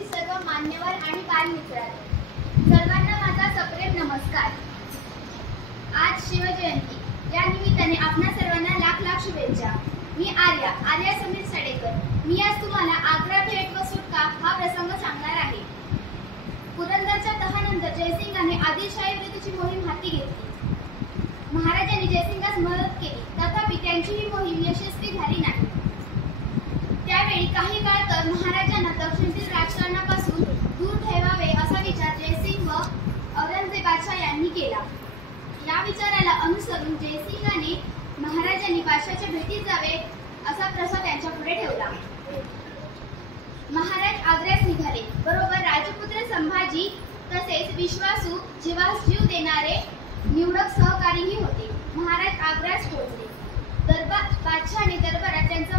उपस्थित सर्व मान्यवर आणि बालमित्रांनो, सर्वांना माझा सप्रेम नमस्कार। आज शिवजयंती या निमित्ताने आपणा सर्वांना लाख लाख शुभेच्छा। मी आर्या समीर साडेकर। मी आज तुम्हाला आग्रा भेट व सुटका हा प्रसंग सांगणार आहे। पुरंदरच्या तहानंतर जयसिंगाने आदिलशाही विरुद्धची मोहीम हाती घेतली। महाराजांनी जयसिंगास मदत केली, तथापि त्यांची ही मोहीम यशस्वी झाली नाही। त्यावेळी काही काळ तर महाराजांना दक्षिणेतील राजकारणापासून दूर ठेवावे असा विचार जयसिंग व औरंगजेब बादशाह यांनी केला। या विचाराला अनुसरून जयसिंगाने महाराजांनी बादशाहच्या भेटीस जावे असा प्रस्ताव त्यांच्या पुढे ठेवला। महाराज आग्र्यास निघाले, बरोबर राजपुत्र संभाजी तसेच विश्वासू जीवास जीव देणारे निवडक सहकारीही होते। महाराज आग्र्यास पोहोचले। बादशाहने दरबारात त्यांचा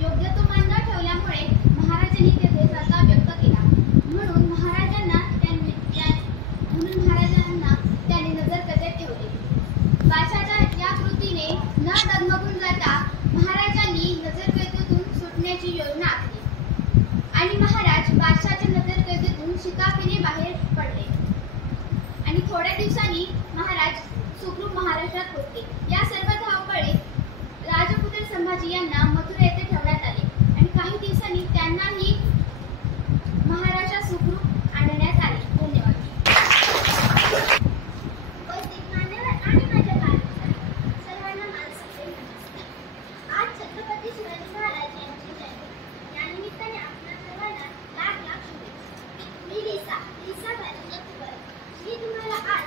योग्य तो मान न ठेवल्यामुळे महाराजांनी तेथे संताप व्यक्त केला। म्हणून महाराजांना त्याने नजरकैदेत ठेवले। बादशाहच्या या कृतीने न डगमगून जाता महाराजांनी नजरकैदेतून सुटण्याची योजना आखली आणि महाराज बादशाहच्या नजरकैदेतून शिताफीने बाहेर पडले आणि थोड्या दिवसांनी महाराज सुखरूप महाराष्ट्रात पोहोचले। या सर्व धावपळीत राजपुत्र संभाजी यांना मथुरा येथे ठेवण्यात आले आणि काही दिवसांनी त्यांनाही महाराष्ट्रात सुखरूप आणण्यात आले। धन्यवाद। उपस्थित मान्यवर आणि माझ्या बालमित्रांनो, सर्वांना माझा सप्रेम नमस्कार। आज छत्रपती शिवाजी महाराज यांची जयंती, या निमित्ताने आपणा सर्वांना लाख लाख शुभेच्छा। मी लिसा भालेकर। मी तुम्हाला आज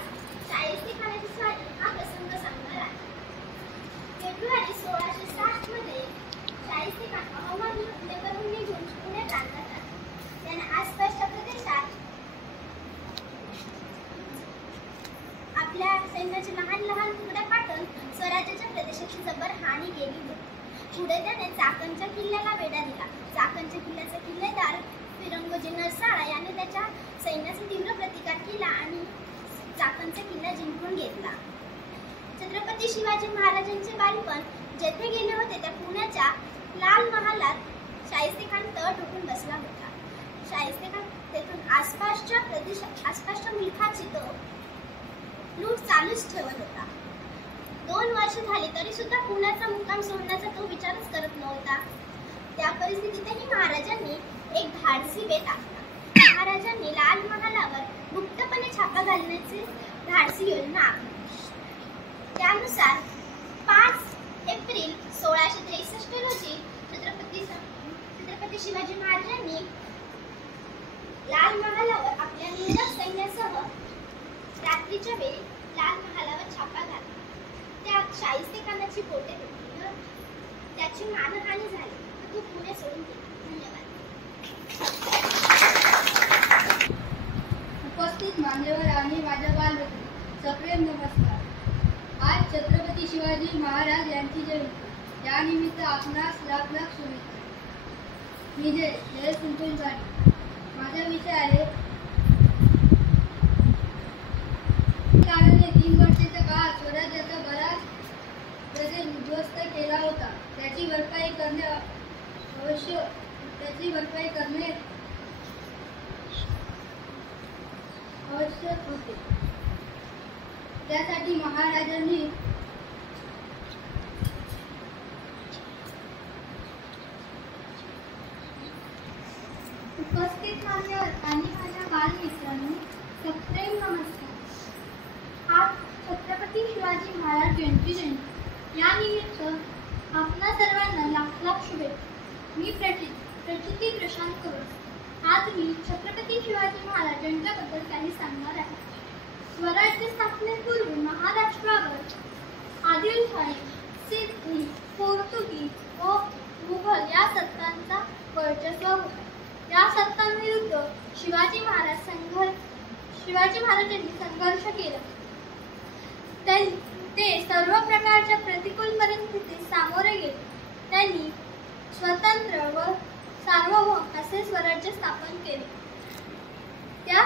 शाहिस्ते खानाचे स्वागत हा प्रसंग सांगणार आहे। फेब्रुवारी 1660 मध्ये शाहिस्ते खान अहमदनगरहून निघून पुणे प्रांतात आले। त्याने आसपासच्या प्रदेशात आपल्या सैन्याचे लहान लहान तुकड्या पाठवून स्वराज्याच्या प्रदेशाची जबर हानी केली होती। पुढे त्याने चाकणच्या किल्ल्याला वेढा दिला। चाकणच्या किल्ल्याचा किल्लेदार फिरंगोजी नरसाळा याने त्याच्या सैन्याचा तीव्र प्रतिकार केला आणि चाकणचा किल्ला जिंकून घेतला। छत्रपती शिवाजी महाराजांचे बालपण जेथे गेले होते त्या पुण्याच्या लाल महालात शाहिस्ते खान तळ ठोकून बसला होता। शाहिस्ते खान तेथून आसपासच्या मुलखाची तो लूट चालूच ठेवत होता। 2 वर्ष झाली तरी सुद्धा पुण्याचा मुक्काम सोडण्याचा तो विचारच करत नव्हता। त्या परिस्थितीतही महाराजांनी एक धाडसी बेत आखला। महाराजांनी लाल महालावर गुप्तपणे छापा घालण्याची धाडसी योजना आखली। त्यानुसार 5 एप्रिल 1663 रोजी छत्रपती शिवाजी महाराजांनी लाल महालावर आपल्या निवडक सैन्यासह रात्रीच्या वेळी लाल महालावर छापा घातला। त्यात शाहिस्ते खानाची बोटे भेटली, त्याची मानहानी झाली, तो पुणे सोडून गेला। धन्यवाद। उपस्थित मान्यवर आणि माझ्या बालमित्रांनो, सप्रेम नमस्कार। आज छत्रपती शिवाजी महाराज यांची जयंती, या निमित्त आपणास लाख लाख शुभेच्छा। मी जय सिंचन साडी। माझा विषय आहे कारणे 3 वर्षाच्या काळात स्वराज्याचा बराच प्रदेश उद्ध्वस्त केला होता। त्याची भरपाई करणे आवश्यक होते। त्यासाठी महाराजांनी उपस्थित मान्यवर आणि माझ्या बालमित्रांनो, सप्रेम नमस्कार। आज छत्रपती शिवाजी महाराज यांची जयंती, या निमित्त आपणा सर्वांना लाख लाख शुभेच्छा। मी प्रचिती प्रशांत करोड। आज मी छत्रपती शिवाजी महाराज यांच्याबद्दल काही सांगणार आहे। स्वराज्य स्थापनेपूर्वी महाराष्ट्रावर आदिलशाही, सिद्धी, पोर्तुगीज व मुघल या सत्तांचा वर्चस्व होता। या सत्तांविरुद्ध शिवाजी महाराजांनी संघर्ष केला। ते सर्व प्रकारच्या प्रतिकूल परिस्थितीस सामोरे गेले। त्यांनी स्वतंत्र व सार्वभौम असे स्वराज्य स्थापन केले। या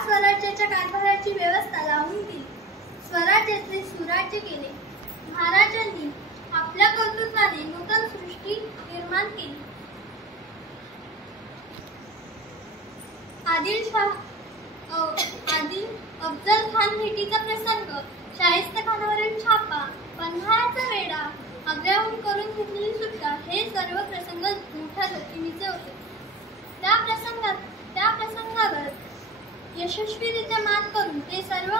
स्वराज्याच्या कारभाराची व्यवस्था लावून दिली। स्वराज्याचे सुराज्य केले। महाराजांनी आपल्या कर्तृत्वाने नूतन सृष्टी निर्माण केली। आदिल अफजल खान भेटीचा प्रसंग, शाहिस्तेखानावरील छापा, पन्हाळ्याचा वेढा, आग्र्याहून करून घेतलेली सुटका हे सर्व प्रसंग मोठ्या जोखमीचे होते. त्या प्रसंगावर यशस्वीरित्या मात करून ते सर्व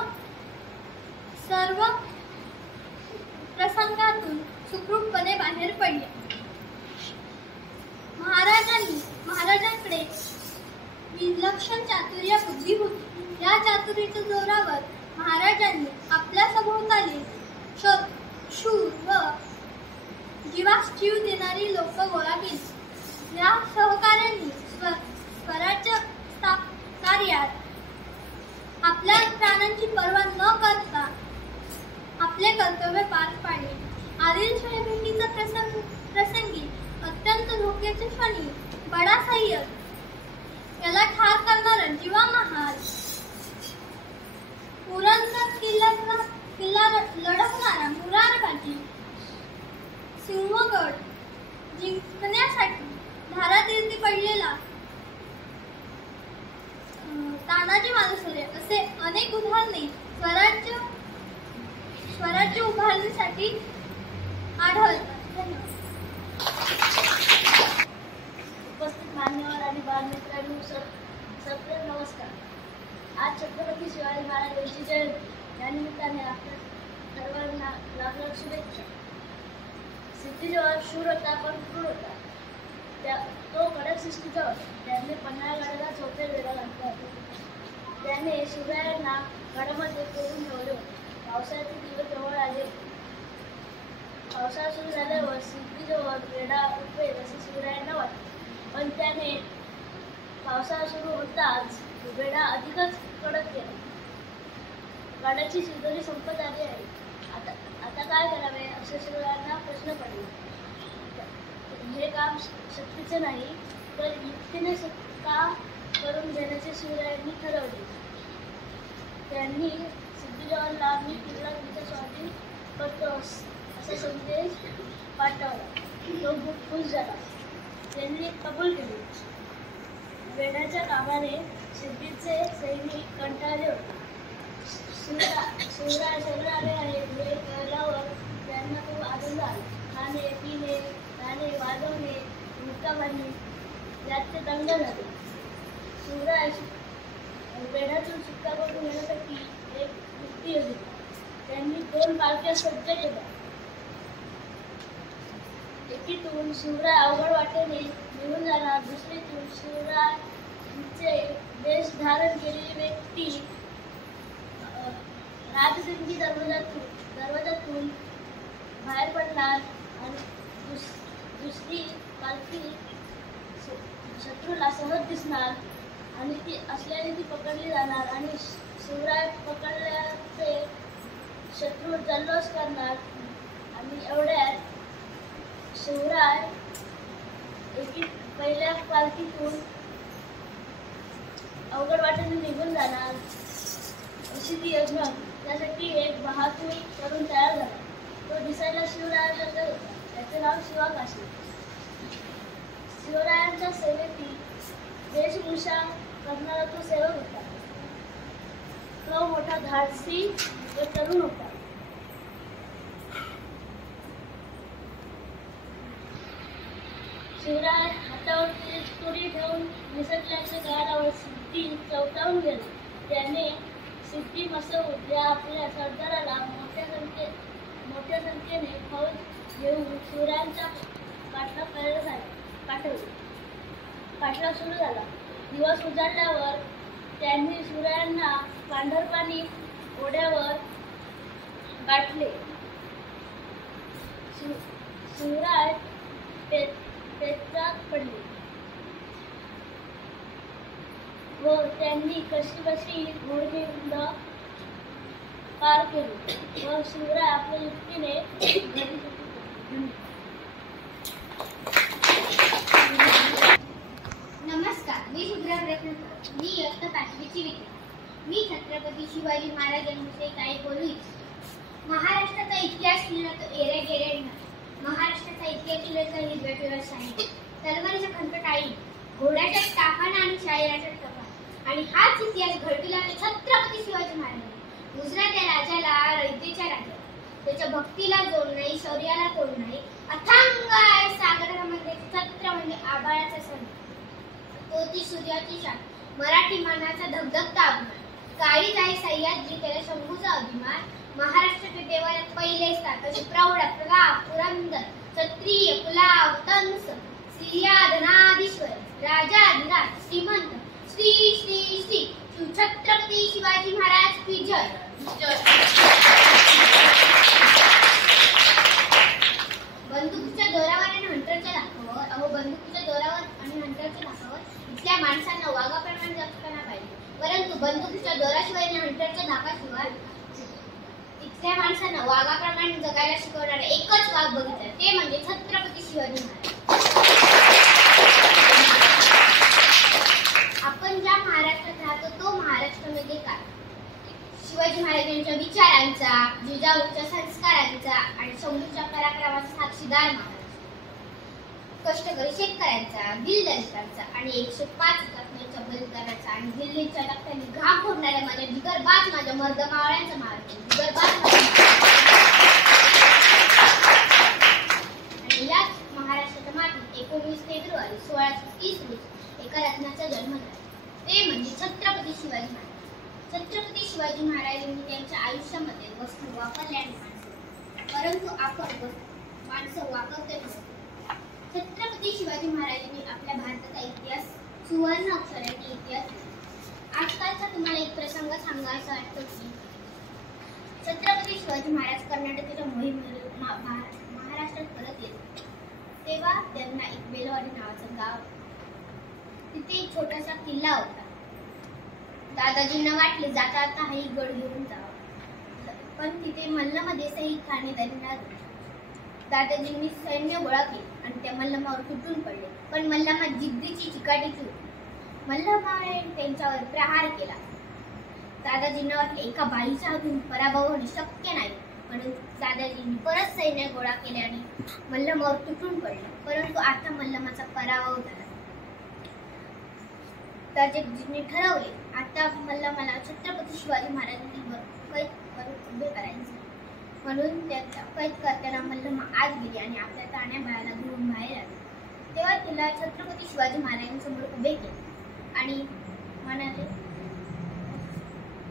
प्रसंगातून सुखरूपपणे बाहेर पडले. महाराजांकडे विलक्षण चातुर्य बुद्धी होती. या चातुर्याच्या जोरावर महाराजांनी आपल्या सभोवताली शूर व जीवास जीव देणारी लोक गोळा केली. या सहकार्यांनी स्वराज्य कार्यात आपल्या प्राणांची पर्वा न करता आपले कर्तव्य पार पाडले. आदिलशाही भेटीचा प्रसंगी अत्यंत धोक्याच्या क्षणी बडा सय्यद याला ठार करणारा जीवा महाल, पुरंदर किल्ला लढवणारा मुरारबाजी, सिंहगड जिंकण्यासाठी धारातीर्थी पडलेला तानाजी मालुसरे असे अनेक उदाहरणे स्वराज्य उभारणीसाठी आढळतात. उपस्थित मान्यवर आणि बालमित्रांनो सप्रेम नमस्कार. आज छत्रपती शिवाजी महाराज यांची जयंती. या निमित्ताने आपल्या सर्वांना लाख शुभेच्छा. सिद्धिजवळ शूर होता पण क्रूर होता. तो कडक शिस्तीचा होता. त्याने पन्हाळगडाला चौथे वेढा घातला होता. त्याने शिवरायांना गडामध्ये कोरून ठेवले होते. पावसाळ्याचे दिवस जवळ आले. पावसाळा सुरू झाल्यावर सिद्धिजवळ वेढा उठवेल असे शिवरायांना वाटले. पण त्याने पावसाळा सुरू होताच वेढा अधिकच कडक केला. गडाची शिदोरी संपत आली आहे. आता काय करावे असे शिवरायांना प्रश्न पडले. हे काम शक्तीचे नाही तर युक्तीने का करून घेण्याचे शिवरायांनी ठरवले. त्यांनी सिद्धिजवळला मी किल्ला तुमच्या स्वाधीन करतो असा संदेश पाठवला. तो खूप खुश झाला. त्यांनी कबूल केले. वेढ्याच्या कामाने सिद्धीचे सैनिक कंटाळले होते. शिवराय शरीराले आहेत हे कळल्यावर त्यांना खूप आनंद आला. खाणे पिणे गाणे वाजवणे मुक्का बांधणे यात ते दंग झाले. शिवराय वेढ्यातून सुटका करून येण्यासाठी एक युक्ती योजली. त्यांनी 2 पालख्या सज्ज केल्या. एकीतून शिवराय अवघड वाटेने निघून जाणार, दुसरीतून शिवरायांचे वेश धारण केलेली व्यक्ती राजसिंगी दरवाजातून बाहेर पडणार आणि दुसरी पालखी शत्रूला सहज दिसणार आणि ती असल्याने ती पकडली जाणार आणि शिवराय पकडल्याचे शत्रू जल्लोष करणार. आणि एवढ्यात शिवराय पहिल्या पालखीतून अवघड वाटेने निघून जाणार अशी ती योजना होती. त्यासाठी एक बहादुरी करून तयार झाला. तो दिसायला शिवरायांचा होता. त्याचे नाव शिवाकाशी. शिवरायांच्या सेवेतील वेशभूषा करणारा तो सेवक होता. तो मोठा धाडसी व तरुण होता. शिवराय हातावर तुरी ठेवून निसटल्याच्या गाडावर सिद्धी चौटावून गेले. त्याने सिद्धी मसऊद या आपल्या सरदाराला मोठ्या संख्येने फौज घेऊन शिवरायांचा पाठलाग सुरू झाला. दिवस उजाडल्यावर त्यांनी शिवरायांना पांढरपाणी ओढ्यावर गाठले. शिवराय पेचात पडले व त्यांनी कशीबशी घोडखिंड पार केली व शिवराय आपल्या युक्तीने नमस्कार, मी शुभ्रा प्रश्नोत्तर. मी इयत्ता 5वीची विद्यार्थी. मी छत्रपती शिवाजी महाराजांविषयी काही बोलू इच्छितो. महाराष्ट्राचा इतिहास लिहिला तो एरेगेरे नाही. महाराष्ट्राचा इतिहास लिहिला तर हिरव्या पिवळ्या साहित्य, तलवारीचा खंत टाळी, घोड्याच्या टाकाना आणि शाहिराच्या टपाल, आणि हाच इतिहास घडविला तो छत्रपती शिवाजी महाराजांनी. दुसऱ्या त्या राजाला रयतेच्या राजाला त्याच्या भक्तीला जोड नाही, शौर्याला तोड नाही. अथांग आहे सागरामध्ये छत्र म्हणजे आभाळाचा सण, तो ती सूर्याची शान, मराठी मानाचा धगधगता अभिमान. काळीज आहे सह्याद्री त्याला शंभूचा अभिमान. महाराष्ट्राच्या देवालयात पहिले स्थान तसे प्रौढ प्रताप पुरंदर क्षत्रिय कुलाव तंस सिंहाधनाधीश्वर राजाधिराज श्रीमंत श्री श्री श्री छत्रपती शिवाजी महाराज की जय. बंदुकीच्या दोरावर आणि हंटरच्या धाकावर, अहो बंदुकीच्या दोरावर आणि हंटरच्या धाकावर इथल्या माणसांना वाघाप्रमाणे जगताना पाहिजे. परंतु बंदुकीच्या दोराशिवाय आणि हंटरच्या धाकाशिवाय इथल्या माणसांना वाघाप्रमाणे जगायला शिकवणारा एकच वाघ बघितला, ते म्हणजे छत्रपती शिवाजी महाराज. आपण ज्या महाराष्ट्रात राहतो तो महाराष्ट्र म्हणजे काय? शिवाजी महाराजांच्या विचारांचा, जिजाऊच्या संस्कारांचा आणि शंभूच्या पराक्रमाचा साक्षीदार महाराज. कष्टकरी शेतकऱ्यांचा, दिलदलितांचा आणि 105 हुतात्म्यांच्या बलिदानाचा आणि दिल्लीच्या टप्प्याने घाम फोडणाऱ्या माझ्या जिगरबाज माझ्या मर्दमावळ्यांचा महाराज. आणि याच महाराष्ट्राच्या मातीत 19 फेब्रुवारी 1630 रोजी एका रत्नाचा जन्म झाला, ते म्हणजे छत्रपती शिवाजी महाराज. छत्रपती शिवाजी महाराजांनी त्यांच्या आयुष्यामध्ये वस्तू वापरल्या आणि माणसं, परंतु आपण माणसं वापरते नसतो. छत्रपती शिवाजी महाराजांनी आपल्या भारताचा इतिहास सुवर्ण अक्षरांनी इतिहास. आजकालचा तुम्हाला एक प्रसंग सांगायचा वाटतो की छत्रपती शिवाजी महाराज कर्नाटकाच्या मोहिमेवरून महाराष्ट्रात परत येत तेव्हा त्यांना एक बेलवाडी नावाचं गाव, तिथे एक छोटासा किल्ला होता. दादाजींना वाटले जाता आता हाही गड घेऊन जावा, पण तिथे मल्लम देसाई ठाणेदारीला दादाजींनी सैन्य गोळा केले आणि त्या मल्लमावर तुटून पडले. पण मल्लमा जिद्दीची चिकाटीची होती. मल्लमाने त्यांच्यावर प्रहार केला. दादाजींना वाटले एका बाईच्या हातून पराभव होणे शक्य नाही, म्हणून दादाजींनी परत सैन्य गोळा केले आणि मल्लमावर तुटून पडले. परंतु आता मल्लमाचा पराभव झाला. दादाजींनी ठरवले आता मल्लमाला छत्रपती शिवाजी महाराजांनी कैद करून उभे करायचे. म्हणून त्याचा कैद करताना मल्लमा आत गेली आणि आपल्या ताण्या बाळाला घेऊन बाहेर आली. तेव्हा तिला छत्रपती शिवाजी महाराजांसमोर उभे केले आणि म्हणाले,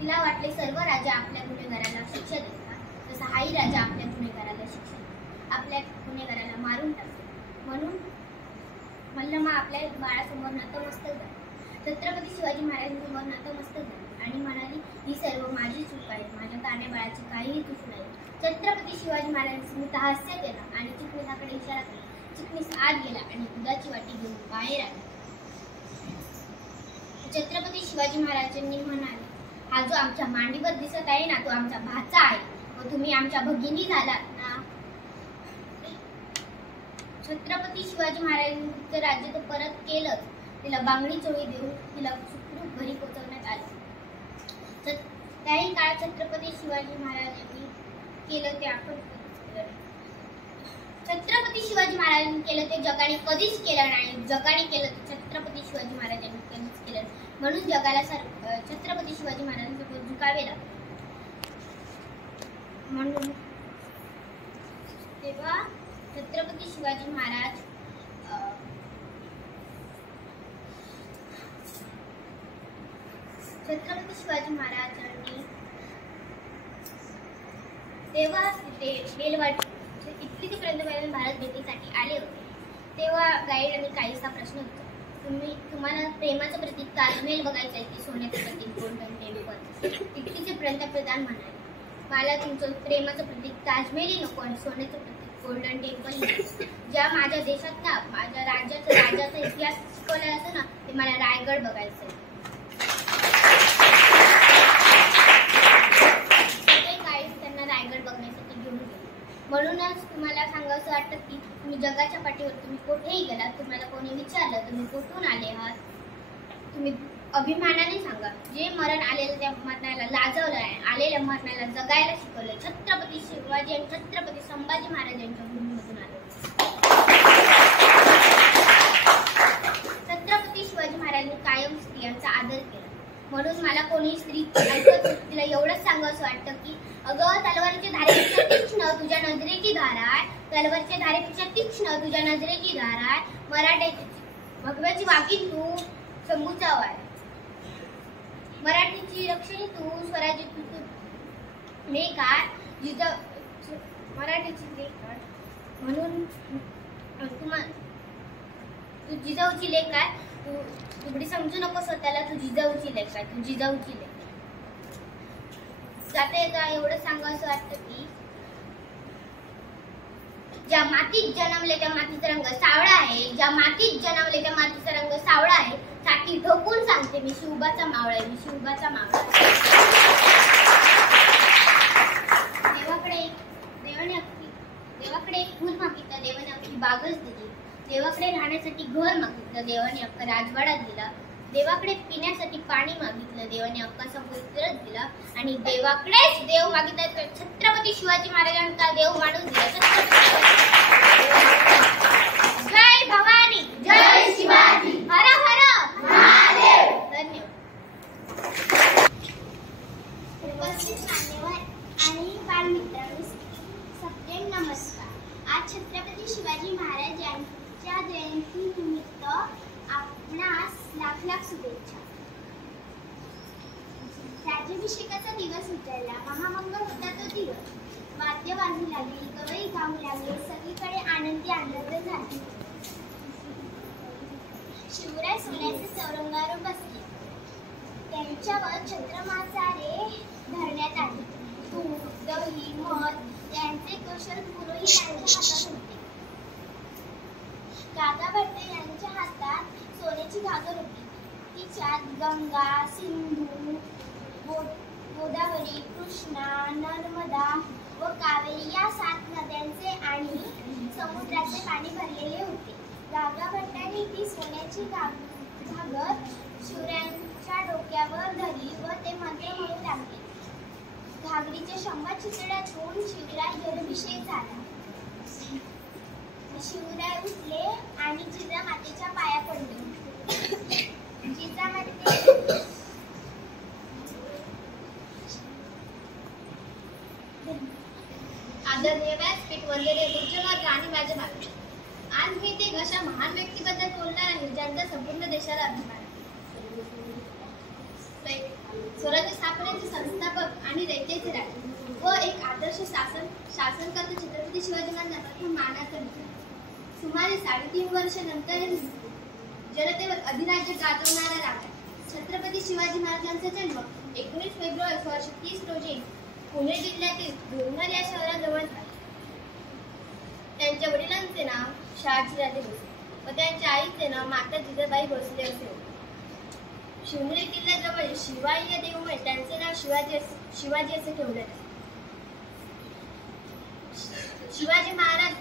तिला वाटले सर्व राजा आपल्या गुन्हेगाराला शिक्षा देतात, तसा हाही राजा आपल्या गुन्हेगाराला शिक्षा देतो, आपल्या गुन्हेगाराला मारून टाकतो. म्हणून मल्लमा आपल्या बाळासमोर नतमस्तक झाली. छत्रपती शिवाजी महाराजांसमोर नतमस्तक झाली आणि म्हणाली, ही सर्व माझी चूक आहे, माझ्या ताण्या बाळाची काहीही चूक नाही. छत्रपती शिवाजी महाराजांनी हास्य केला आणि चिटणीसाकडे इशारा केला. चिटणीस आत गेला आणि दुधाची वाटी घेऊन बाहेर आला. छत्रपती शिवाजी महाराजांनी म्हणाले, हा जो आमच्या मांडीवर दिसत आहे ना, तो आमचा भाचा आहे व तुम्ही आमच्या भगिनी झालात ना. छत्रपती शिवाजी महाराजांचं राज्य तर परत केलंच, तिला बांगडी चोळी देऊन तिला सुखरूप घरी पोहोचवण्यात आले. त्याही काळात छत्रपती शिवाजी महाराजांनी केलं ते आपण छत्रपती शिवाजी महाराजांनी केलं ते जगाने कधीच केलं नाही. जगाने केलं ते छत्रपती शिवाजी महाराजांनी कधीच केलं, म्हणून जगाला छत्रपती शिवाजी महाराजांसमोर झुकावे लागले. म्हणून तेव्हा छत्रपती शिवाजी महाराज महाराजांनी तेव्हा तिथे बेलवाडी इथपर्यंत भारत भेटीसाठी आले होते. तेव्हा गाईडांनी काहीसा प्रश्न विचारला, तुम्हाला प्रेमाचं प्रतीक ताजमहल बघायचं आहे की सोन्याचं प्रतीक गोल्डन टेम्पल? तिथलीचे पंतप्रधान म्हणाले, मला तुमचं प्रेमाचं प्रतीक ताजमहलही नको आणि सोन्याचं प्रतीक गोल्डन टेम्पल. ज्या माझ्या देशाचा माझ्या राजाचा इतिहास शिकवला जातो ना, ते मला रायगड बघायचं आहे. त्यांना रायगड बघण्यासाठी घेऊन गेले. म्हणूनच तुम्हाला सांगावंसं वाटतं की तुम्ही जगाच्या पाठीवर तुम्ही कुठेही गेलात, तुम्हाला कोणी विचारलं तुम्ही कुठून आले आहात, तुम्ही अभिमानाने सांगा. जे मरण आलेलं त्या मरणाला लाजवलं आहे, आलेल्या मरणाला जगायला शिकवलं. छत्रपती शिवाजी आणि छत्रपती संभाजी महाराजांच्या भूमीमधून आले. छत्रपती शिवाजी महाराजांनी कायम स्त्रियांचा आदर केला. म्हणून मला कोणी स्त्री ऐकत तिला एवढंच सांगावंसं वाटतं की अगं तलवारीच्या धारेपेक्षा तीक्ष्ण तुझ्या नजरेची धार आहे, तलवारीच्या धारेपेक्षा तीक्ष्ण तुझ्या नजरेची धार आहे, मराठ्याची भगव्याची वाकी तू शंभूचा वाय, मराठीची रक्षणी तू स्वराज्य तू मेकार मराठीची लेखार म्हणून तू जिजाऊची लेख आहे, तू तुकडी समजू नको स्वतःला, तू जिजाऊची लेख आहे, तू जिजाऊची लेख. जाते का एवढं सांगावंसं वाटतं की ज्या मातीत जन्मले त्या मातीचा रंग सावळा आहे, ज्या मातीत जन्मले त्या मातीचा रंग सावळा आहे, साठी ठोकून सांगते मी शिवबाचा मावळा आहे, मी शिवबाचा मावळा. देवाकडे एक फूल मागितलं, देवाने अख्खी बागच दिली. देवाकडे राहण्यासाठी घर मागितलं, देवाने अख्खा राजवाडा दिला. देवाकडे पिण्यासाठी पाणी मागितलं, देवाने अख्खा समुद्रच दिला. आणि देवाकडेच देव मागितलं तर छत्रपती शिवाजी महाराजांचा देव मानून दिला. जय भवानी, जय शिवाजी, हर हर महादेव. धन्यवाद. उपस्थित मान्यवर आणि बालमित्रांनो सप्रेम नमस्कार. आज छत्रपती शिवाजी महाराज यांच्या जयंतीनिमित्त आपणास लाख लाख शुभेच्छा. राज्याभिषेकाचा दिवस उजळला, महामंगल होता तो दिवस. वाद्य वाजू लागली, गवई गाऊ लागले, सगळीकडे आनंदी आनंद झाला. शिवराय सोन्याचे चौरंगावर बसले, त्यांच्यावर छत्रमाचारे धरण्यात आले. तूप, दही, मध यांचे कशर पुरोहित यांच्या हातात होते. काका भट्टे यांच्या हातात सोन्याची घागर होती. तिच्यात गंगा, सिंधू, गोदावरी, कृष्णा, नर्मदा व कावेरी या 7 नद्यांचे आणि समुद्राचे पाणी भरलेले होते. काका भट्टांनी ती सोन्याची घागर शिवरायांच्या डोक्यावर धरली व ते मंत्र म्हणू लागले. घागरीच्या 100 चितड्यातून शिवराय जलाभिषेक झाला. शिवराय उठले आणि जिजामातेच्या पाया पडले. जिजामाते आदरणीय व्यासपीठ वंदनीय गुरुजनवर्ग आणि माझ्या माते, आज मी ते अशा महान व्यक्तीबद्दल बोलणार आहे ज्यांचा संपूर्ण देशाला अभिमान आहे. स्वराज्य स्थापनेचे संस्थापक आणि रयतेचे राजे व एक आदर्श शासनकर्ता छत्रपती शिवाजी महाराजांना प्रथम मानाचा विचार. सुमारे 3.5 वर्ष नंतर जनतेवर अधिराज्य गाजवणारा राजा छत्रपती शिवाजी महाराजांचा जन्म 19 फेब्रुवारी 1630 रोजी पुणे जिल्ह्यातील जुन्नर या शहराजवळ झाला. त्यांच्या वडिलांचे नाव शहाजीराजे भोसले व त्यांच्या आईचे नाव माता जिजाबाई भोसले असे होते. शिवनेरी किल्ल्याजवळ शिवाई या देऊमुळे त्यांचे नाव शिवाजी असे ठेवले. शिवाजी महाराज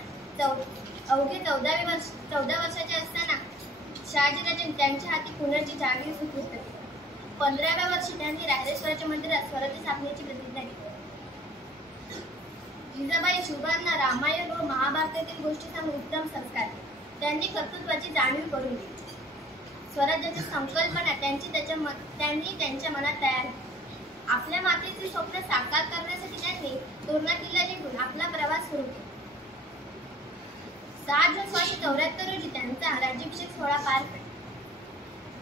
अवघे 14 वर्षाचे असताना शहाजीराजे त्यांच्या हाती पुण्याची जागीर सुपूर्द केली. 15व्या वर्षी त्यांनी रायरेश्वराच्या मंदिरात स्वराज्य स्थापनेची प्रतिज्ञा केली. जिजाबाई शिवबांना रामायण व महाभारतातील गोष्टी सांगून उत्तम संस्कार दिले. त्यांनी कर्तृत्वाची जाणीव करून दिली. स्वराज्याची संकल्पना त्यांनी त्यांच्या मनात तयार केली. आपल्या मातेचे स्वप्न साकार करण्यासाठी त्यांनी तोरणा किल्ला जिंकून आपला प्रवास सुरू केला. 6 जून 1674 रोजी त्यांचा राज्याभिषेक सोहळा पार पडला.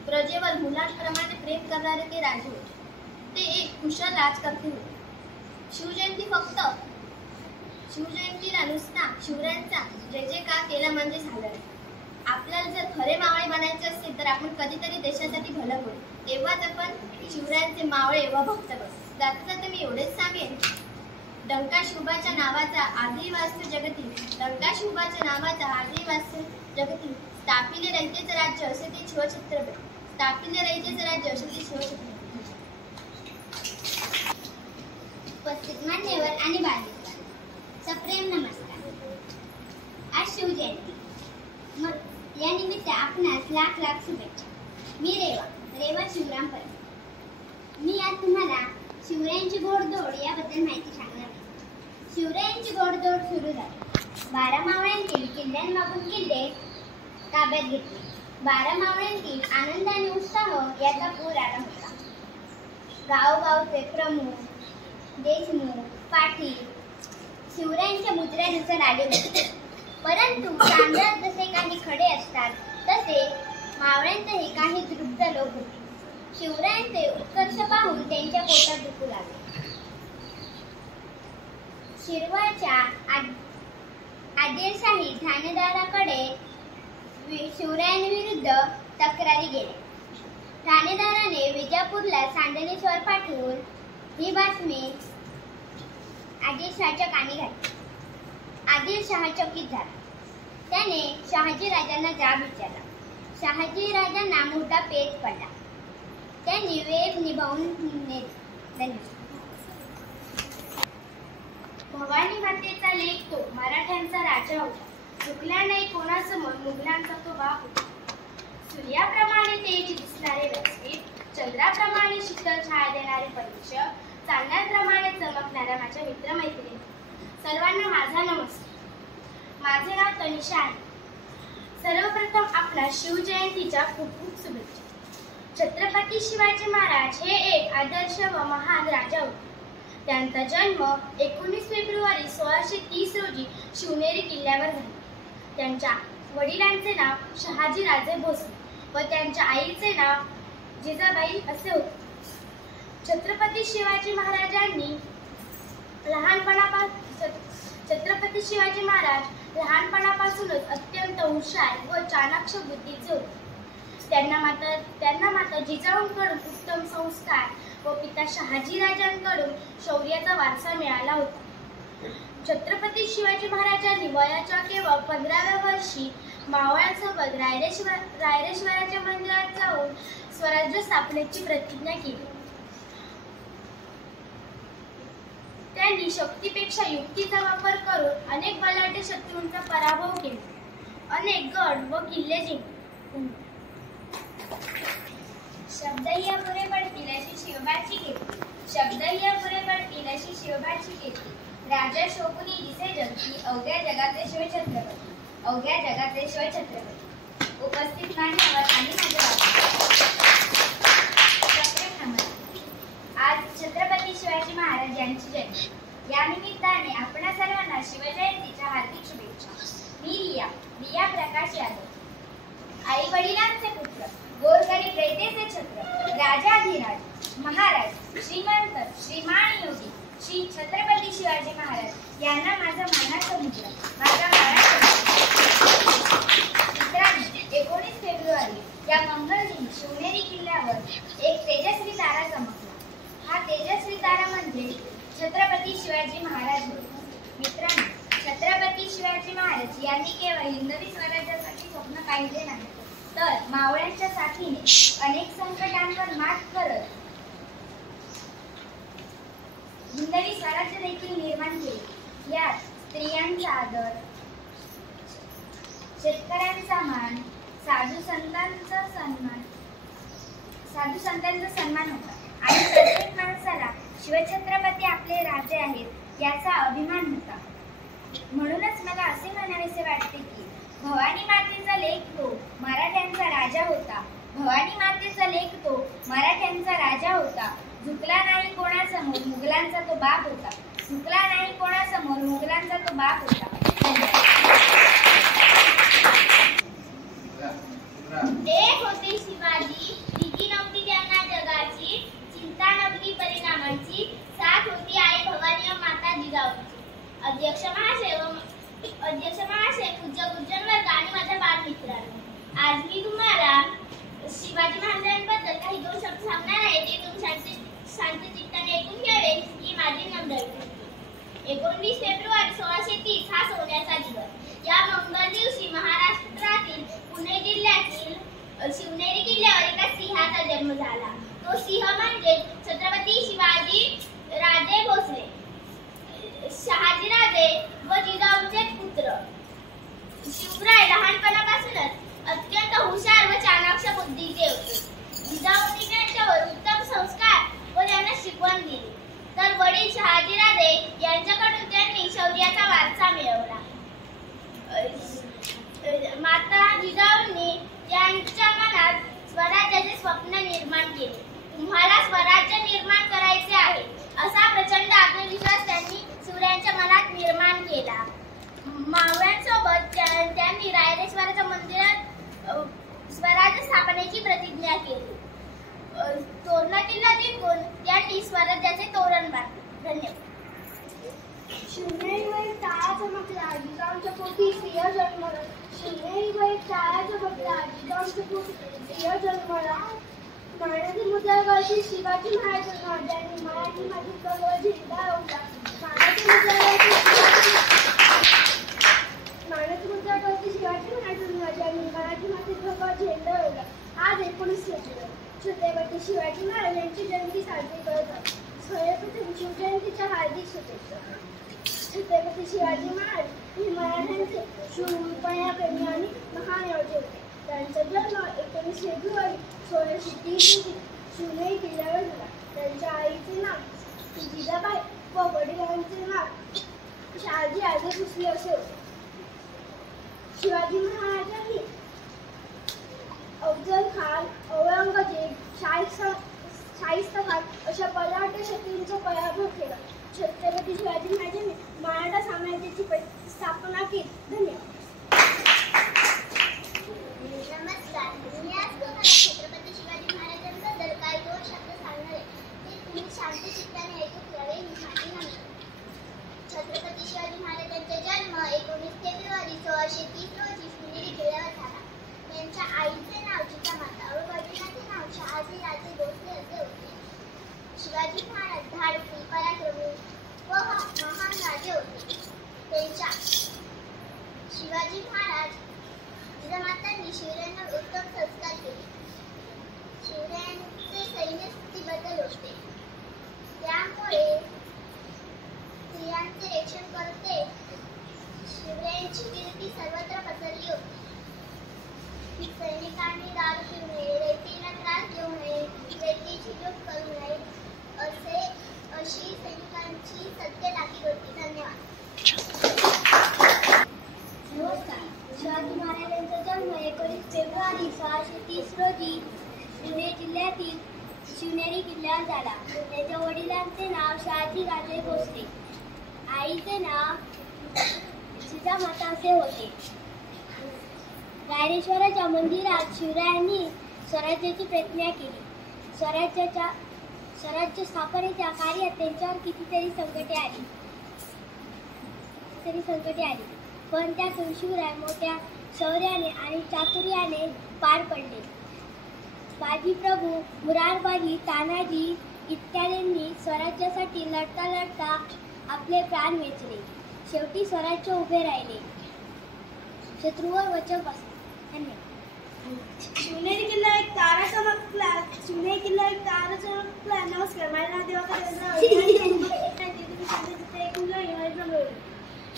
प्रजेवर मुलांप्रमाणे प्रेम करणारे ते राजे होते. ते एक कुशल राजकर्ते होते. शिवजयंतीला नुसता शिवरायांचा जय जयकार केला म्हणजे झालं. आपल्याला जर खरे मावळे बनायचे असतील तर आपण कधीतरी देशासाठी भलं करू. तेव्हाच आपण शिवरायांचे मावळे व भक्त बनू. जाता जाता मी एवढेच सांगेन, डंका शिवबाच्या नावाचा आधी वास्तू जगती स्थापिले रयतेचे राज्य असे ते शिवछत्रपती. उपस्थित मान्यवर आणि बालमित्रांनो सप्रेम नमस्कार. आज शिवजयंती या निमित्त आपणास लाख लाख शुभेच्छा. मी रेवा शिवराम परब. मी आज तुम्हाला शिवरायांची घोडदौड याबद्दल माहिती सांगणार आहे. शिवरायांची घोडदौड सुरू झाली. 12 मावळ्यांतील किल्ल्यांमागून किल्ले ताब्यात घेतले. 12 मावळ्यांतील आनंद आणि उत्साह याचा पूर आला होता. गावगावचे प्रमुख, देशमुख, पाटील शिवरायांच्या मुद्रेनुसार आले होते. परंतु तांदळात जसे काही खडे असतात तसे मावळ्यांतही काही द्रुप्त लोक होते. शिवरायांचे उत्कर्ष पाहून त्यांच्या पोटात दुखू लागले. शिरवळच्या आदिलशाही ठाणेदाराकडे शिवरायांविरुद्ध तक्रारी गेल्या. ठाणेदाराने विजापूरला सांडणीस्वर पाठवून ही बातमी आदिलशहाच्या कानी घातली. आदिलशहा चकित झाला. त्याने शहाजीराजांना जाब विचारला. शहाजीराजांना मोठा पेच पडला. त्यांनी वेळ निभावून नेला. भवानी मातेचा लेक तो मराठ्यांचा राजा होता. चुकला नाही कोणासमोर मुघलांचा तो बाप होता. सूर्याप्रमाणे तेज दिसणारे व्यासपीठ, चंद्राप्रमाणे शीतल छाया देणारे परिश्य, चांदण्याप्रमाणे चमकणाऱ्या माझ्या मित्रमैत्रिणी सर्वांना माझा नमस्कार. माझे नाव तनिषा आहे. सर्वप्रथम आपला शिवजयंतीच्या खूप खूप शुभेच्छा. छत्रपती शिवाजी महाराज हे एक आदर्श व महान राजा होते. त्यांचा जन्म 19 फेब्रुवारी 1630 रोजी शिवनेरी किल्ल्यावर झाला. त्यांच्या वडिलांचे नाव शहाजीराजे भोसले व त्यांच्या आईचे नाव जिजाबाई असे होते. छत्रपती शिवाजी महाराजांनी लहानपणापासूनच अत्यंत हुशार व चाणाक्ष बुद्धीचे होते. त्यांना माता जिजाऊंकडून उत्तम संस्कार व पिता शहाजीराजांकडून शौर्याचा वारसा मिळाला होता. छत्रपती शिवाजी महाराजांनी वयाच्या केवळ 15व्या वर्षी मावळ्यांसोबत रायरेश्वराच्या मंदिरात जाऊन स्वराज्य स्थापनेची प्रतिज्ञा केली. त्यांनी शक्तीपेक्षा युक्तीचा वापर करून अनेक बलाढ्य शत्रूंचा पराभव केला. अनेक गड व किल्ले जिंकले. शब्दही अपुरे पडतील अशी शिवबाची घेतली. शब्दही अपुरे पडतील अशी शिवबाची घेतली. राजा शोभुनी दिसे जगती, अवघ्या जगाचे शिव छत्रपती, अवघ्या जगाचे शिव छत्रपती. उपस्थित मान्यवर आणि आज छत्रपती शिवाजी महाराज यांची जयंती. या निमित्ताने आपणा सर्वांना शिवजयंतीच्या हार्दिक शुभेच्छा. मी रिया प्रकाश यादव. आई वडिलांचे पुत्र, गोरगरीब रयतेचे छत्र, राजाधिराज महाराज श्रीमंत श्रीमान योगी श्री छत्रपती शिवाजी महाराज यांना माझा मानाचा मुद्रा, माझा मित्रांनो, 19 फेब्रुवारी या मंगळदिनी शिवनेरी किल्ल्यावर एक तेजस्वी तारा चमकला. हा तेजस्वी तारा म्हणजे छत्रपती शिवाजी महाराज होते. मित्रांनो, छत्रपती शिवाजी महाराज यांनी केवळ हिंदवी स्वराज्यासाठी स्वप्न पाहिले नाही, तर मावळ्यांच्या साथीने अनेक संकटांवर मात करत हिंदवी स्वराज्य देखील निर्माण केले. यात स्त्रियांचा आदर, शेतकऱ्यांचा मान, साधू संतांचा सन्मान होता आणि प्रत्येक माणसाला शिवछत्रपती आपले राजे आहेत याचा अभिमान होता. म्हणूनच मला असे म्हणावेसे वाटते की भवानी मातेचा लेक तो मराठ्यांचा राजा होता. भवानी मातेचा लेक तो मराठ्यांचा राजा होता. झुकला नाही कोणासमोर, मुघलांचा तो बाप होता. झुकला नाही कोणासमोर, मुघलांचा तो बाप होता. एक होते शिवाजी, भीती नव्हती त्यांना जगाची, चिंता नव्हती परिणामांची, साथ होती आई भवानी व माता जिजाऊची. अध्यक्ष महाशय, पूज्य गुज्जनवर्ग आणि माझ्या बालमित्रांनो, आज मी तुम्हाला शिवाजी महाराजांबद्दल काही 2 शब्द सांगणार आहे. ते तुम्ही शांत चित्ताने ऐकून घ्यावे ही माझी नम्र विनंती. 19 फेब्रुवारी 1630 हा सोन्याचा दिवस. या मंगळ दिवशी महाराष्ट्रातील पुणे जिल्ह्यातील शिवनेरी किल्ल्यावर एका सिंहाचा जन्म झाला. तो सिंह म्हणजे छत्रपती शिवाजी राजे भोसले, शहाजीराजे व जिजाऊंचे पुत्र. शिवराय लहानपणापासूनच अत्यंत हुशार व चाणाक्ष बुद्धीचे होते. जिजाऊंनी त्यांच्यावर उत्तम संस्कार व त्यांना शिकवण दिली, तर वडील शहाजीराजे यांच्याकडून त्यांनी शौर्याचा वारसा मिळवला. माता जिजाऊंनी त्यांच्या मनात स्वराज्याचे स्वप्न निर्माण केले. तुम्हाला स्वराज्य निर्माण जिंकून त्यांनी स्वराज्याचे तोरण बांधले. धन्यवाद. शिवनेरीवर टाळा चमकला, जिजाऊंच्या पोटी सिंह जन्मला. शिवनेरीवर टाळा चमकला, जिजाऊंच्या पोटी सिंह जन्मला. मानाची मुद्रावरती शिवाजी महाराजांनी मराठी मातीवर झेंडा रोवला. मानाची मुद्रावरती शिवाजी महाराजांनी मराठी मातीवर झेंडा रोवला. आज 19 एप्रिल छत्रपती शिवाजी महाराज यांची जयंती साजरी करत आहोत. सर्वप्रथम शिवजयंतीच्या हार्दिक शुभेच्छा. छत्रपती शिवाजी महाराज हे मराठ्यांचे शूर, पराक्रमी आणि महान योद्धे होते. त्यांचा जन्म 19 फेब्रुवारी 1630 रोजी शिवनेरी किल्ल्यावर झाला. त्यांच्या आईचे नाव जिजाबाई व वडिलांचे नाव शहाजी राजे भोसले असे होते. शिवाजी महाराजांनी अफजल खान, औरंगजेब, शाहिस्ता खान अशा पराठा शत्रूंचा पराभव केला. छत्रपती शिवाजी महाराजांनी मराठा साम्राज्याची स्थापना केली. धन्यवाद. नमस्कार. मी आज तुम्हाला छत्रपती शिवाजी महाराजांबद्दल काही 2 शब्द सांगणार आहे. ते तुम्ही शांत चित्ताने ऐकून घ्यावे ही माझी विनंती. छत्रपती शिवाजी महाराजांचा जन्म 19 फेब्रुवारी 1630 रोजी शिवनेरी किल्ल्यावर झाला. त्यांच्या आईचे नाव जिजामाता व वडिलांचे नाव शहाजी राजे भोसले असे होते. शिवाजी महाराज धाडसी, पराक्रमी व महान राजे होते. त्यांच्या शिवाजी महाराज जिजामातांनी शिवरायांना उत्तम संस्कार केले. शिवरायांचे सैन्य स्थितीबद्दल होते, त्यामुळे स्त्रियांचे रक्षण करते. शिवरायांची कीर्ती सर्वत्र पसरली होती. सैनिकांनी दारू पिऊ नये, रयतेला त्रास देऊ नये, रयतेची लूट करू नये अशी सैनिकांची सत्य ताकीद होती. धन्यवाद. नमस्कार. शिवाजी महाराजांचा जन्म 19 फेब्रुवारी 1630 रोजी शिवनेरी जिल्ह्यातील शिवनेरी किल्ल्यावर झाला. त्याच्या वडिलांचे नाव शहाजी राजे भोसले, आईचे नाव जिजामाता असे होते. रायरेश्वराच्या मंदिरात शिवरायांनी स्वराज्याची प्रतिज्ञा केली. स्वराज्य स्थापनेच्या कार्यात त्यांच्यावर कितीतरी संकटे आली, पण त्यातून शिवराय मोठ्या शौर्याने आणि चातुर्याने पार पडले. बाजीप्रभू, मुरारबाजी, तानाजी इत्यादींनी स्वराज्यासाठी लढता लढता आपले प्राण वेचले. शेवटी स्वराज्य उभे राहिले. शत्रूवर वचक बसले. धन्यवाद. शिवनेरी किल्ला एक तारा चमकला. शिवनेरी किल्ला एक तारा चमकला. नमस्कार. माझे नाव दिवाकर.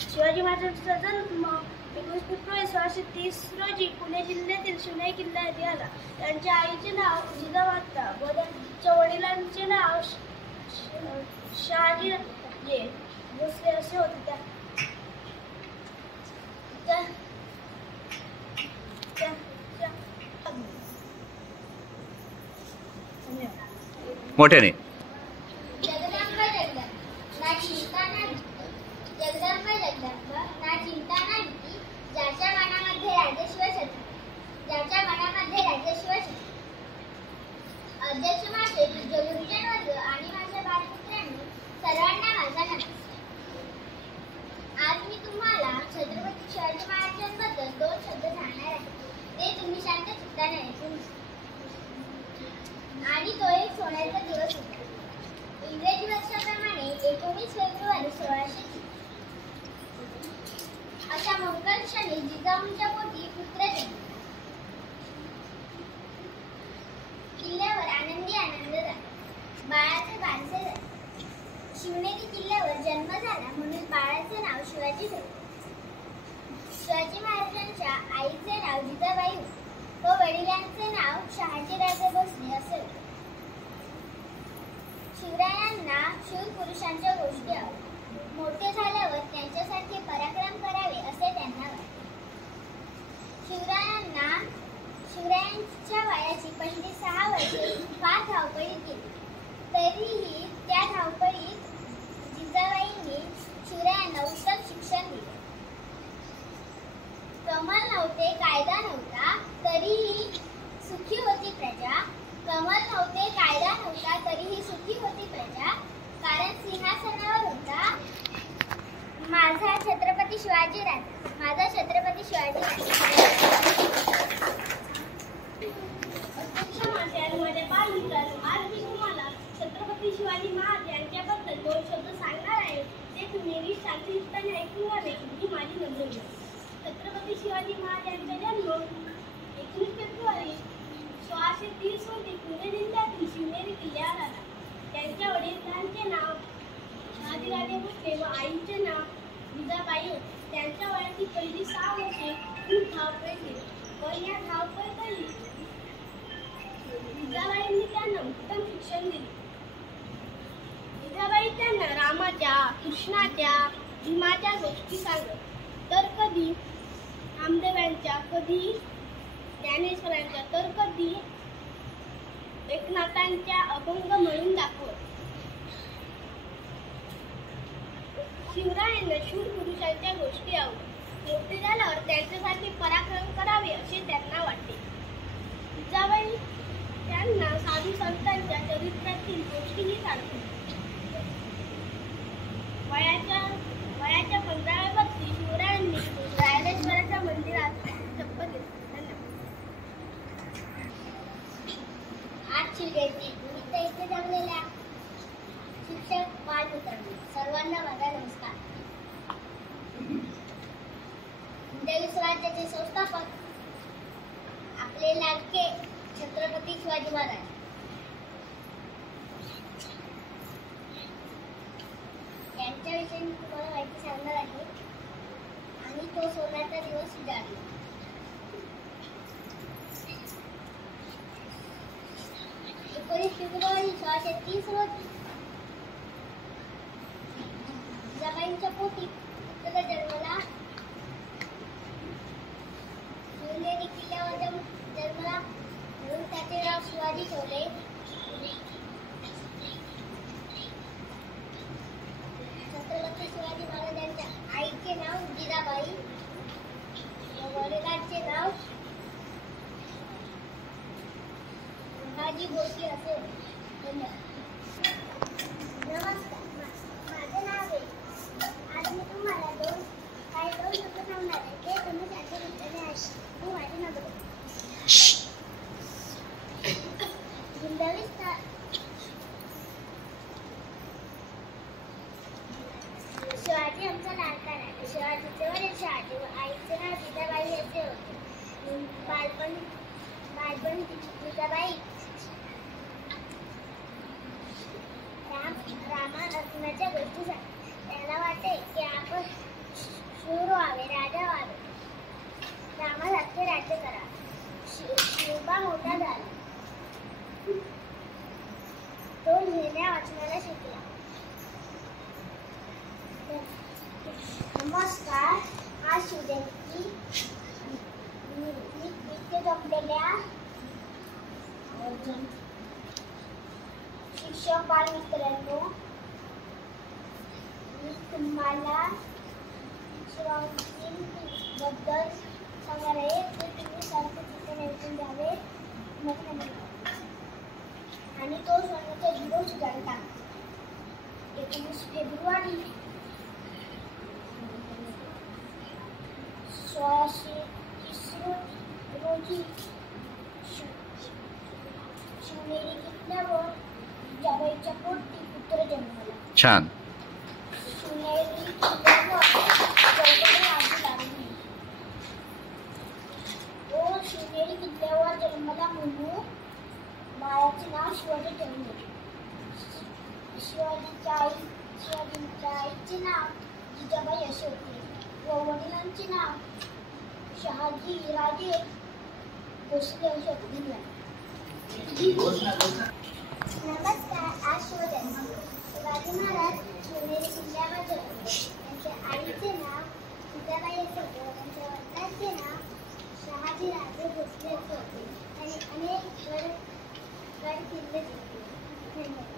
शिवाजी महाराजांचा जन्म 19 फेब्रुवारी 1630 रोजी पुणे जिल्ह्यातील शिवनेरी किल्ल्यात झाला. त्यांच्या आईचे नाव जिजामाता व त्यांच्या वडिलांचे नाव शहाजी राजे भोसले असे होते. मोठ्याने. जगदंबा जगदंबा ना चिंता ना जगदंबा जगदंबा ना चिंता ना भीती, ज्याच्या मनामध्ये राजेश्वर छत्र, ज्याच्या मनामध्ये राजेश्वर छत्र. अध्यक्ष माझे गुरुजन वर्ग आणि माझ्या बालमित्रांनो, सर्वांना माझा नमस्कार. आज मी तुम्हाला छत्रपती शिवाजी महाराजांबद्दल 2 शब्द सांगणार आहे. ते तुम्ही शांत चित्ताने ऐकून घ्या. आणि तो एक सोन्याचा दिवस होता. इंग्रजी वर्षाप्रमाणे 19 फेब्रुवारी 1630 अशा मंगल क्षणी जिजाऊंच्या पोटी पुत्र जन्मला. किल्ल्यावर आनंदी आनंद झाला. बाळाचे बारसे झाले. शिवनेरी किल्ल्यावर जन्म झाला म्हणून बाळाचे नाव शिवाजी ठेवले. शिवाजी महाराजांच्या आईचे नाव जिजाबाई व वडिलांचे नाव शहाजीराजे भोसले असे होते. शिवरायांना शूर पुरुषांच्या गोष्टी आवडल्या. मोठे झाल्यावर त्यांच्यासारखे पराक्रम करावे असे त्यांना वाटले. शिवरायांच्या वयाची पहिली 6 वर्षे फार धावपळीत गेली. तरीही त्या धावपळीत जिजाबाईंनी शिवरायांना उत्तम शिक्षण दिले. कमल नव्हते, कायदा नव्हता, तरीही सुखी होती प्रजा. कमल नव्हते, कायदा नव्हता, तरीही सुखी माझ्या बालमित्रांनो, आज मी तुम्हाला छत्रपती शिवाजी महाराज यांच्याबद्दल 2 शब्द सांगणार आहे. ते तुम्ही नीट शांतचित्ताने ऐकून घ्यावे ही माझी विनंती. छत्रपती शिवाजी महाराज यांचा जन्म 19 फेब्रुवारी 1630 रोजी पुणे जिल्ह्यातील शिवनेरी किल्ल्यावर झाला. त्यांच्या वडिलांचे नाव शहाजीराजे भोसले व आईचे नाव जिजाबाई होते. त्यांच्या वयाची पहिली 6 वर्षे खूप धावपळ केली व या धावपळीतही जिजाबाईंनी त्यांना उत्तम शिक्षण दिले. जिजाबाई त्यांना रामाच्या, कृष्णाच्या, भीमाच्या गोष्टी सांगत, तर कधी नामदेवांच्या, कधी ज्ञानेश्वरांच्या, तर कधी एकनाथांच्या अभंग म्हणून दाखवत. शिवरायांना शूर पुरुषांच्या गोष्टी आवडत. मोठे झाल्यावर त्यांच्यासाठी पराक्रम करावे असे त्यांना वाटते. जिजाबाई त्यांना साधू संतांच्या चरित्रातील गोष्टीही सांगतात. वयाच्या 15व्या वर्षी शिवरायांनी रायरेश्वराच्या मंदिरात शपथ घेतली. आज शिवजयंती निमित्त इथे जमलेल्या शिक्षक बालमित्रांनो, सर्वांना माझा नमस्कार. हिंदवी स्वराज्याचे संस्थापक आपले लाडके छत्रपती शिवाजी महाराज यांच्याविषयी मी तुम्हाला माहिती सांगणार आहे. आणि तो सोन्याचा दिवस उजाडला. 19 फेब्रुवारी 1630 रोजी जिजाबाईंच्या पोटी पुत्र जन्मला. शिवनेरी किल्ल्यावर जन्मला म्हणून त्याचे नाव शिवाजी ठेवले. छत्रपती शिवाजी महाराजांच्या आईचे नाव जिजाबाई व वडिलांचे नाव शहाजी भोसले असे. धन्यवाद. नमस्कार, माझे नाव आहे. आज मी तुम्हाला काही दोन शब्द सांगणार आहे. ते तुम्ही शांतचित्ताने ऐका. मी माझे नाव हिंदवी शिवाजी आमचा लाडका राजा. शिवाजीचे वडील शहाजी व आईचे नाव जिजाबाई असे होते. बालपण जिजाबाई रामा असण्याच्या गोष्टी सांगतात. त्याला वाटे की आपण शूर व्हावे, राजा व्हावे, रामासारखे राज्य करा. शिवबा मोठा झाला. तो लिहिण्या वाचनाला शिकला. नमस्कार, आज शिवजयंती निमित्त जमलेल्या शिक्षक बालमित्रांनो, मी तुम्हाला शिवजयंतीबद्दल सांगणार आहे. ते तुम्ही शांतचित्ताने ऐकून घ्यावे. आणि तो सोन्याचा दिवस उजाडला. 19 फेब्रुवारी 1630 रोजी शिवनेरी किल्ल्यावर जिजाबाईच्या पोटी पुत्र जन्मला. छान. शिवनेरी किल्ल्यावर चौघडे वाजू लागली. तो शिवनेरी किल्ल्यावर जन्मला म्हणून बाळाचे नाव शिवाजी ठेवले. शिवाजीच्या आईचे नाव जिजाबाई असे होते व वडिलांचे नाव शहाजी राजे भोसले असे होते. नमस्कार, आज शिवजयंती. शिवाजी महाराज शिवनेरी किल्ल्यावर जन्मले. त्यांच्या आईचे नाव जिजाबाई असे होते व त्यांच्या वडिलांचे नाव शहाजी राजे भोसले असे होते. त्यांनी अनेक गड किल्ले जिंकले. धन्यवाद.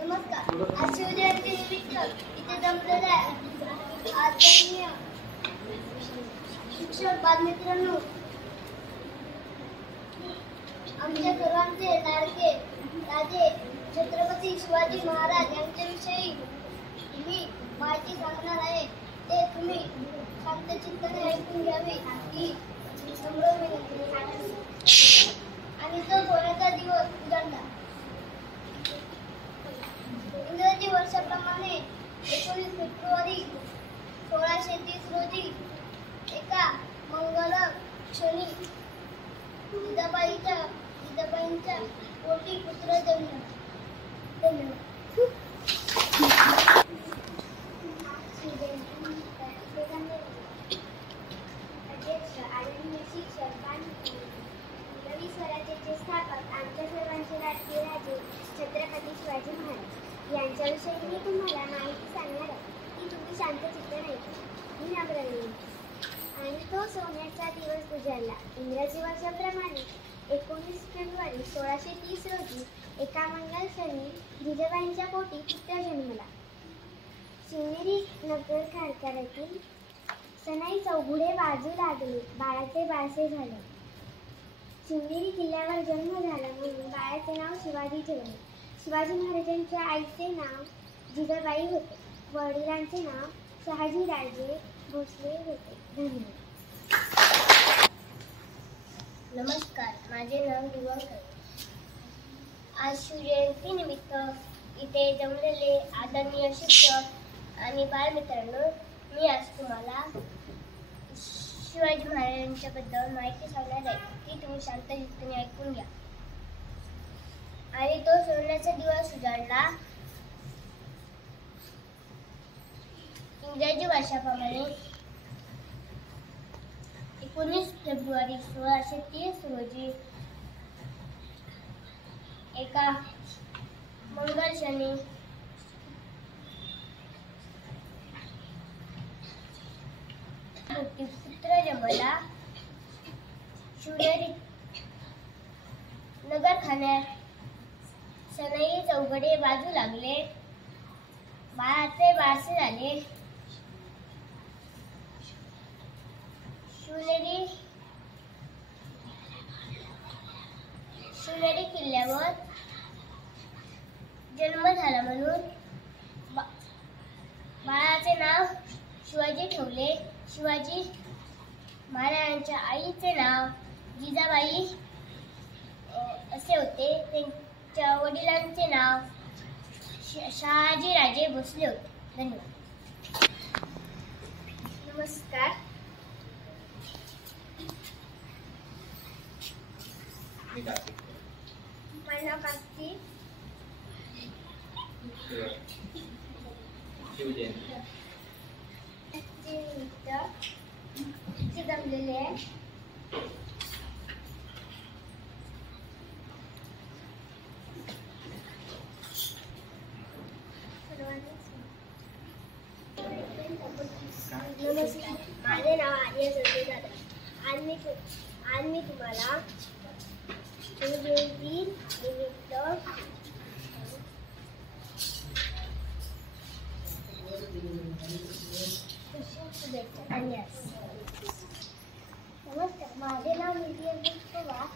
नमस्कार, आज शिवजयंती निमित्त इथे जमलेल्या आदरणीय शिक्षक बालमित्रांनो, आमच्या सर्वांचे लाडके राजे छत्रपती शिवाजी महाराज यांच्याविषयी मी माहिती सांगणार आहे. ते तुम्ही शांत चित्ताने ऐकून घ्यावे की संभ्रम आणि तो कोणाचा दिवस उजाडला. इंग्रजी वर्षाप्रमाणे 19 फेब्रुवारी 1630 रोजी एका मंगल क्षणी जिजाबाईंच्या पोटी पुत्र जन्मला. धन्यवाद. अध्यक्ष, आदरणीय शिक्षक, नवी स्वराज्याचे स्थापक, आमच्या सर्वांचे लाडके राजे छत्रपती शिवाजी महाराज यांच्याविषयी मी तुम्हाला माहिती सांगणार आहे की तुम्ही शांत चित्ताने ऐका. मी नम्र आणि तो सोन्याचा दिवस गुजरला. इंग्रजी वर्षाप्रमाणे 19 फेब्रुवारी 1630 रोजी एका मंगल क्षणी जिजाबाईंच्या पोटी पुत्र जन्मला. शिवनेरी नगर कारभारातील सनई चौघुडे वाजू लागले. बाळाचे बाळसे झाले. शिवनेरी किल्ल्यावर जन्म झाला म्हणून बाळाचे नाव शिवाजी ठेवले. शिवाजी महाराजांच्या आईचे नाव जिजाबाई होते. वडिलांचे नाव शहाजीराजे भोसले होते. धन्यवाद. नमस्कार, माझे नाव दिवाकर. आज शिवजयंती निमित्त इथे जमलेले आदरणीय शिक्षक आणि बालमित्रांनो, मी आज तुम्हाला शिवाजी महाराजांच्याबद्दल माहिती सांगणार आहे की तुम्ही शांत चित्ताने ऐकून घ्या. आणि तो सोन्याचा दिवस उजाडला. इंग्रजी वर्षाप्रमाणे 19 फेब्रुवारी 1630 रोजी एका मंगल क्षणी पुत्र जन्मला. शिवनेरी नगरखान्यात सनई चौघडे वाजू लागले. बाळाचे बाळसे झाले. शिवनेरी किल्ल्यावर जन्म झाला म्हणून बाळाचे नाव शिवाजी ठेवले. शिवाजी महाराजांच्या आईचे नाव जिजाबाई असे होते. त्यांच्या वडिलांचे नाव शहाजीराजे भोसले होते. धन्यवाद. नमस्कार. माझे नाव कांती. जमलेले आहे. नमस्कार, माझे नाव आर्य संजय जाधव. आज मी तुम्हाला शिवजयंती निमित्त नमस्कार, माझे नाव निधी पवार.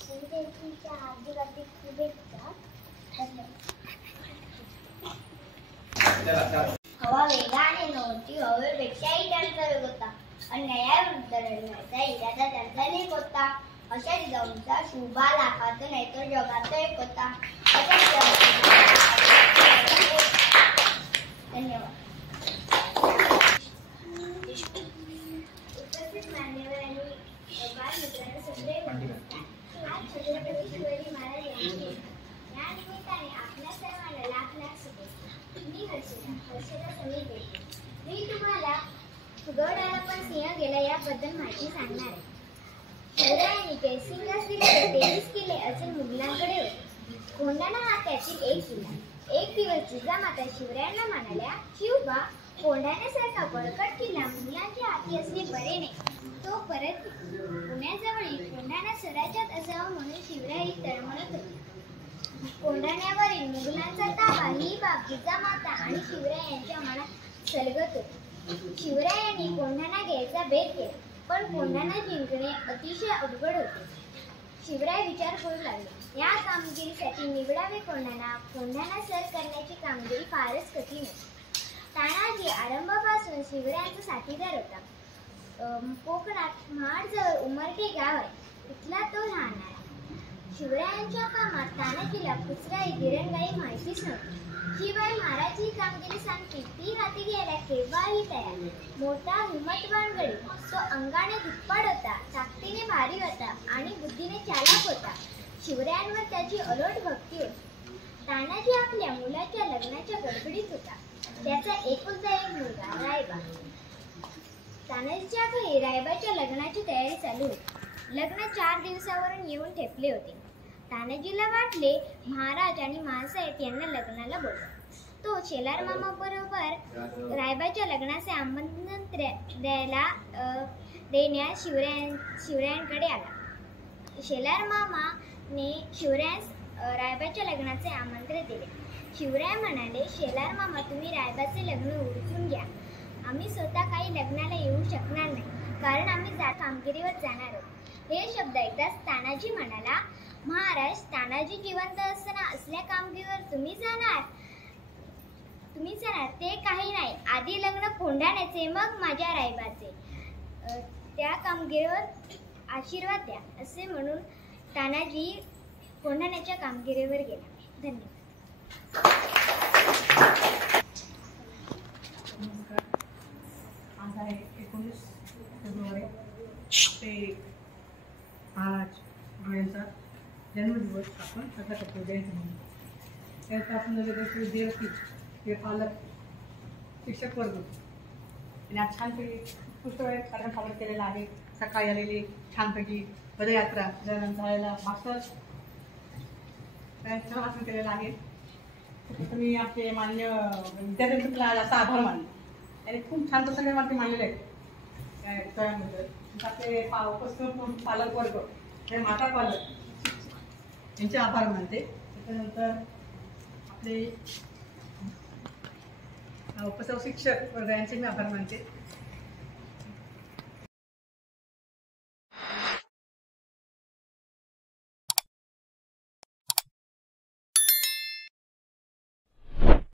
शिवजयंतीच्या हार्दिक शुभेच्छा. हवा वेगाने नव्हती, हवेपेक्षाही त्यांचा वेग होता. अन्यायाविरुद्ध लढण्याचा इरादा त्यांचा नेक होता. अशा जिजाऊंचा शुभा लाखात नाही तर जगात एक होता. धन्यवाद. उपस्थित मान्यवर आणि बालमित्रांनो सगळे आज छत्रपती शिवाजी महाराज यांची या निमित्ताने आपल्या सर्वांना लाख लाख शुभेच्छा. मी हर्षदा समीर बोलते. मी तुम्हाला गड आला पण सिंह गेला याबद्दल माहिती सांगणार आहे. शिवरायांनी जयसिंगास दिले 23 किल्ले अजून मुघलांकडे होते. कोंढाणा हा त्यातील एक किल्ला. एक दिवस जिजामाता शिवरायांना म्हणाल्या, शिवबा, कोंढाण्यासारखा बळकट किल्ला मुघलांच्या हाती असणे बरे नाही. तो परत पुण्याजवळील कोंढाणा स्वराज्यात असावा म्हणून शिवराई तळमळत होते. कोंढाण्यावरील मुघलांचा ताबा ही बाब जिजामाता आणि शिवराय यांच्या मनात सलगत होती. शिवरायांनी कोंढाणा घ्यायचा बेत केला, पण कोंढाणा जिंकणे अतिशय अवघड होते. शिवराय विचार करू लागले, या कामगिरीसाठी निवडावे कोंढाणा. कोंढाणा सर करण्याची कामगिरी फारच कठीण आहे. तानाजी आरंभापासून शिवरायांचा साथीदार होता. कोकणात महाडजवळ उमरगे गाव आहे, तिथला तो राहणारा. शिवरायांच्या कामात तानाजीला कुचराई दिरंगाई माहितीच नव्हती. शिवाय महाराज ही कामगिरी सांगतील ती हाती घ्यायला केव्हाही तयार. मोठा हिंमतवान गडी, तो अंगाने दुप्पट होता, ताकदीने भारी होता आणि बुद्धीने चालाक होता. शिवरायांवर त्याची अलोट भक्ती होती. तानाजी आपल्या मुलाच्या लग्नाच्या गडबडीत होता. त्याचा एकुलता एक मुलगा रायबा. तानाजीच्या घरी रायबाच्या लग्नाची तयारी चालू होती. लग्न 4 दिवसावरून येऊन ठेपले होते. तानाजीला वाटले महाराज आणि माँसाहेब यांना लग्नाला बोलवा. तो शेलार मामा बरोबर रायबाच्या लग्नाचे आमंत्रण देण्यास शिवरायांकडे आला. शेलार मामाने शिवरायांस रायबाच्या लग्नाचे आमंत्रण दिले. शिवराय म्हणाले, शेलार मामा तुम्ही रायबाचे लग्न उरकून घ्या. आम्ही स्वतः काही लग्नाला येऊ शकणार नाही, कारण आम्ही कामगिरीवर जाणार आहोत. हे शब्द ऐकताच तानाजी म्हणाला, महाराज तानाजी जिवंत असल्या कामगिरीवर तुम्ही जाणार ते काही नाही. आधी लग्न कोंढाण्याचे, मग माझ्या रायबाचे. त्या कामगिरीवर आशीर्वाद द्या. असे म्हणून तानाजी कोंढाण्याच्या कामगिरीवर गेला. धन्यवाद. नमस्कार. आज आहे 19 फेब्रुवारी. ते महाराज यांचा जन्मदिवस आपण साजरा करतो. जयंती म्हणून त्यात आपण विद्यार्थी हे पालक शिक्षक वर्ग आणि आज छानपैकी पुस्तक कार्यक्रम सादर केलेला आहे. सकाळी आलेली छानपैकी पदयात्रा जायला मागचं छान वाचन केलेलं आहे. तुम्ही आपले मान्य विद्यार्थ्यांचं तुला जास्त आभार मानले. त्याने खूप छान प्रसंग माहिती मांडलेले आहेत त्याबद्दल. आपले उपस्थित पालक वर्ग हे माता पालक यांचे आभार मानते. त्याच्यानंतर आपले उपस्थित शिक्षक वर्ग यांचे मी आभार मानते.